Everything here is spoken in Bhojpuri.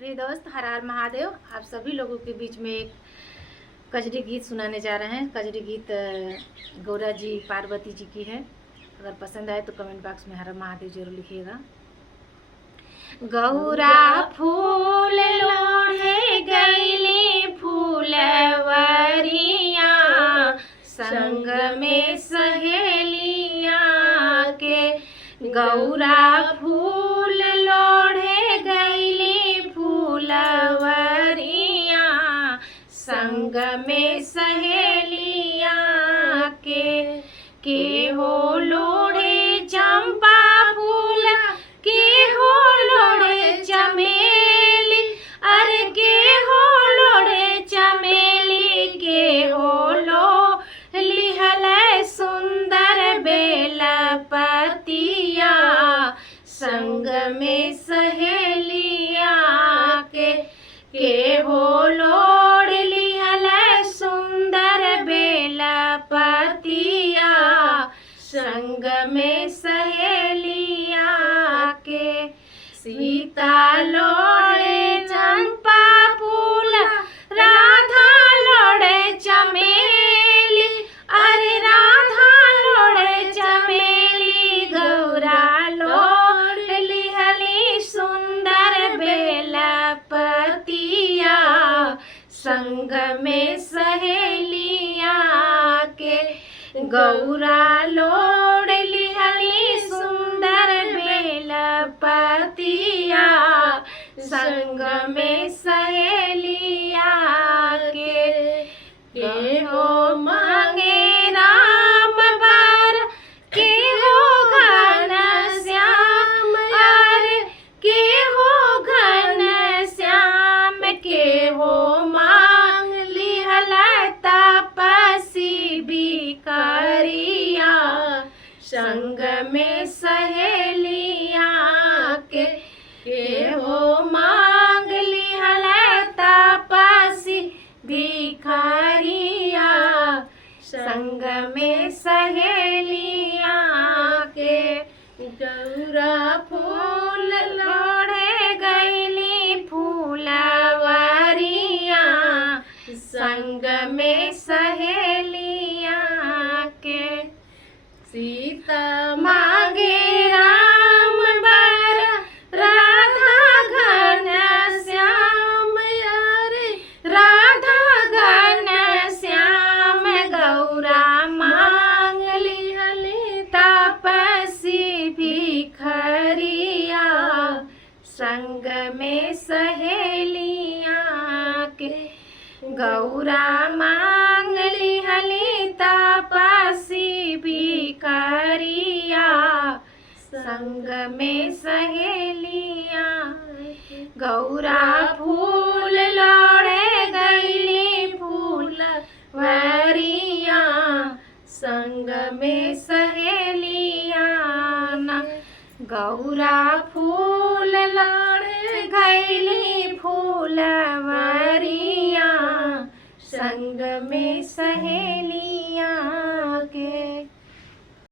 प्रिय दोस्त, हर हर महादेव। आप सभी लोगों के बीच में एक कजरी गीत सुनाने जा रहे हैं। कजरी गीत गौरा जी पार्वती जी की है। अगर पसंद आए तो कमेंट बॉक्स में हर हर महादेव जरूर लिखिएगा। गौरा फूल लोढ़े गईली फूलवरिया, संग में सहेलिया के। गौरा फूल लोढ़े गईली फूलवरिया, संग में सहेलिया के हो लोढ़े चंपा फूल, के हो लोढ़े चमेली, अरे के हो लोढ़े चमेली, के हो लोढ़ी हले सुंदर बेलपतिया, संग में सहेलिया के हो लोढ़ी हले सुंदर बेलपतिया, संग में सहेलिया के। सीता लोढ़े चंपा फूल, राधा लोढ़े चमेली, अरे राधा लोढ़े चमेली, गौरा लोढ़ी हली सुंदर बेलपतिया, संग में सहेलिया के। गौरा लोढ़ी हली सुंदर बेलपतिया, संग में सहेलिया के हो मांगे राम बर, के हो घन श्याम, अरे के हो घन श्याम, के हो मांग लिहल तपसी भिखरिया, संग में सहेलिया के हो मांग लिहल तपसी भिखरिया, संग में सहेलिया के। गौरा फूल लोढ़े गईली फूलवरिया, संग में सहेलिया के। सीता मांगे राम बर, राधा घन श्याम, अरे राधा घन श्याम, गौरा मांग लिहली तपसी भिखरिया, संग में सहेलिया के। गौरा मांग लिहली तपसी भिखरिया, संग में सहेलिया। गौरा फूल लोढ़े गईली फूलवरिया, संग में सहेलिया ना। गौरा फूल लोढ़े गईली फूलवरिया, संग में सहेलिया।